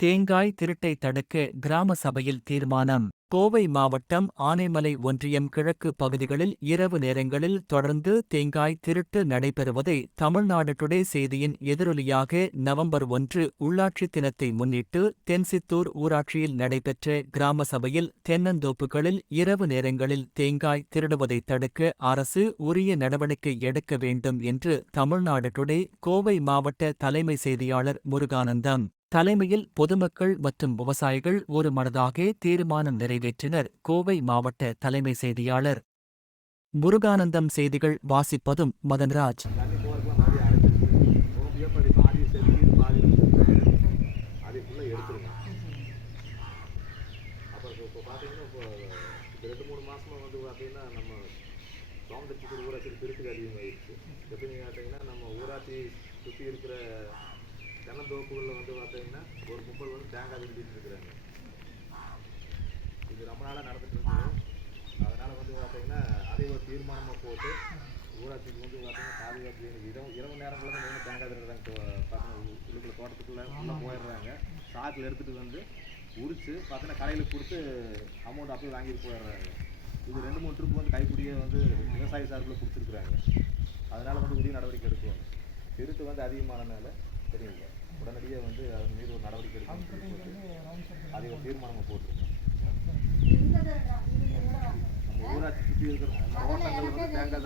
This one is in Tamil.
தேங்காய் திருட்டை தடுக்க கிராம சபையில் தீர்மானம். கோவை மாவட்டம் ஆனைமலை ஒன்றியம் கிழக்கு பகுதிகளில் இரவு நேரங்களில் தொடர்ந்து தேங்காய் திருட்டு நடைபெறுவதை தமிழ்நாடு டுடே செய்தியின் எதிரொலியாக நவம்பர் ஒன்று உள்ளாட்சி தினத்தை முன்னிட்டு தென்சித்தூர் ஊராட்சியில் நடைபெற்ற கிராம சபையில் தென்னந்தோப்புகளில் இரவு நேரங்களில் தேங்காய் திருடுவதை தடுக்க அரசு உரிய நடவடிக்கை எடுக்க வேண்டும் என்று தமிழ்நாடு டுடே கோவை மாவட்ட தலைமை செய்தியாளர் முருகானந்தம். தலைமையில் பொதுமக்கள் மற்றும் விவசாயிகள் ஒரு மனதாக தீர்மானம் நிறைவேற்றினர் கோவை மாவட்ட தலைமை செய்தியாளர் முருகானந்தம் செய்திகள் வாசிப்பதும் மதன்ராஜ். ரெண்டு மூணு மாதமாக வந்து பார்த்தீங்கன்னா நம்ம அதிகமாகிடுச்சு கேட்டிங்கன்னா நம்ம ஊராட்சி சுற்றி இருக்கிற தோப்புகளில் வந்து பார்த்தீங்கன்னா ஒரு கும்பல் வந்து தேங்காய் விரும்பிட்டு இருக்கிறாங்க. இது ரொம்ப நாளாக நடந்துட்டு இருக்குது அதனால் வந்து பார்த்தீங்கன்னா அதை ஒரு தீர்மானமாக போட்டு ஊராட்சிக்கு வந்து பார்த்தீங்கன்னா பாதுகாப்பு இரவு இரவு நேரங்களில் தான் மெயினாக தேங்காய் திருடுறாங்க பார்த்தீங்கன்னா உள்ளுக்குள்ள தோட்டத்துக்குள்ளே உள்ளே போயிடுறாங்க. சாக்கில் எடுத்துகிட்டு வந்து உரித்து பார்த்தீங்கன்னா கடையில் கொடுத்து அமௌண்ட் அப்படியே வாங்கிட்டு போயிடுறாங்க. இது ரெண்டு மூணு ட்ரிப் வந்து கைப்பிடியே வந்து விவசாய சார்பில் கொடுத்துருக்குறாங்க. அதனால் வந்து உரிய நடவடிக்கை எடுக்குவாங்க திருட்டு வந்து அதிகமானனால தெரியுங்க. உடனடியாக வந்து அதன் மீது ஒரு நடவடிக்கை போட்டு அதை ஒரு தீர்மானமாக போட்டுருக்கோம். நம்ம ஊராட்சி சுற்றி இருக்கிற தோட்டங்கள் வந்து தேங்காய்